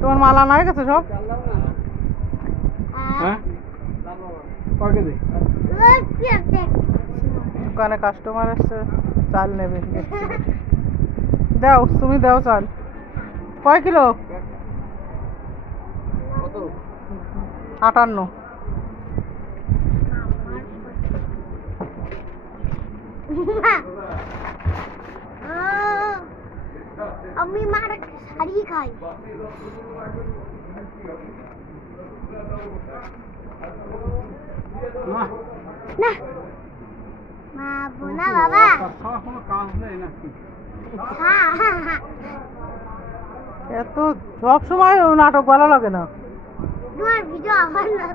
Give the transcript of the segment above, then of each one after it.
তোমার মালা নাই গেছে সব? হ্যাঁ দোকানে কাস্টমার এসছে, চাল নেবে। দাও, তুমি দাও চাল। কয় কিলো? 58। আমি মার শাড়ি খাই না মা বোনা বাবা এত সব সময় নাটক ভালো লাগে না। তোমার ভিডিও আমার না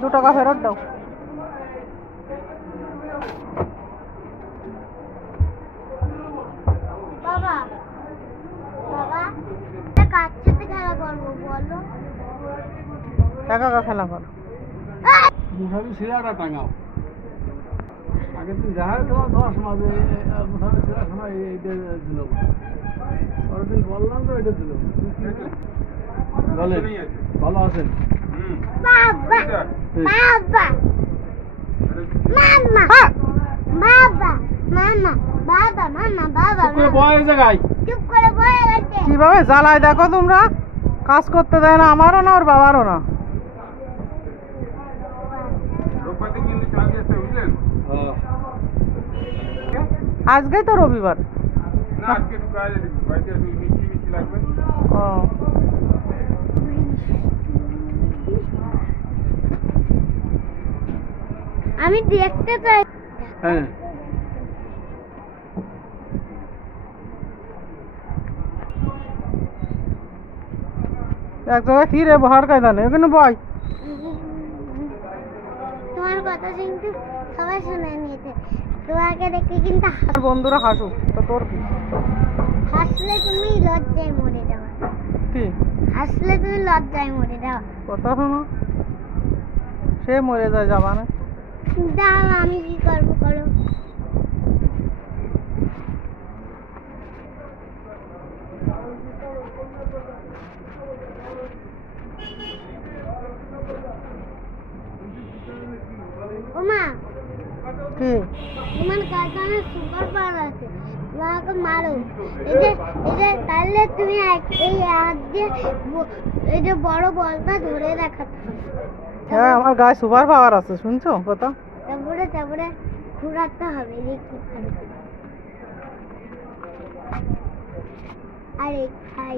2 টাকা ফেরত দাও। বাবা বাবা কার সাথে খেলা করবো বলো? একা একা খেলা করো। মুসাফি সিরাটা টাঙাও। আগের দিন দেখা তোমার সময় মুসাফি সিরার সময় এইটা ছিল, পরের দিন বললাম তো এটা ছিল। বলেন ভালো আছেন? বাবা বাবা মামা বাবা মামা বাবা মামা বাবা বয় জায়গায় চুপ করে বয়ে গেছে। কিভাবে জ্বালায় দেখো তোমরা, কাজ করতে দেয় না, আমারও না ওর বাবারও না। আজকেই তো রবিবার। ও আমি দেখতে চাই। হ্যাঁ এক জায়গায় কি রে বহার কায়দা নেই, ওখানে বয়। তোমার কথা কিন্তু সবাই শুনে নিয়েছে, তোমাকে দেখে কিন্তু আর বন্ধুরা হাসুক তো তোর কি? হাসলে তুমি লজ্জায় মরে যাও। কি হাসলে তুমি লজ্জায় মরে যাও। কথা শোনো, সে মরে যায় যাবা না। দাও আমি কি করবো করো। ওমা কি তোমার কাছে সুপার পাওয়ার আছে, তোমাকে মারো। এই যে তাহলে তুমি এই হাত দিয়ে এই যে বড় বলটা ধরে রাখাতে হবে। হ্যাঁ আমার গায়ে সুপার পাওয়ার আছে, শুনছো কথা? তারপরে ঘুরাতে হবে দেখি। আরে খাই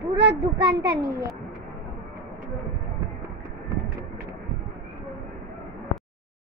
পুরো দোকানটা নিয়ে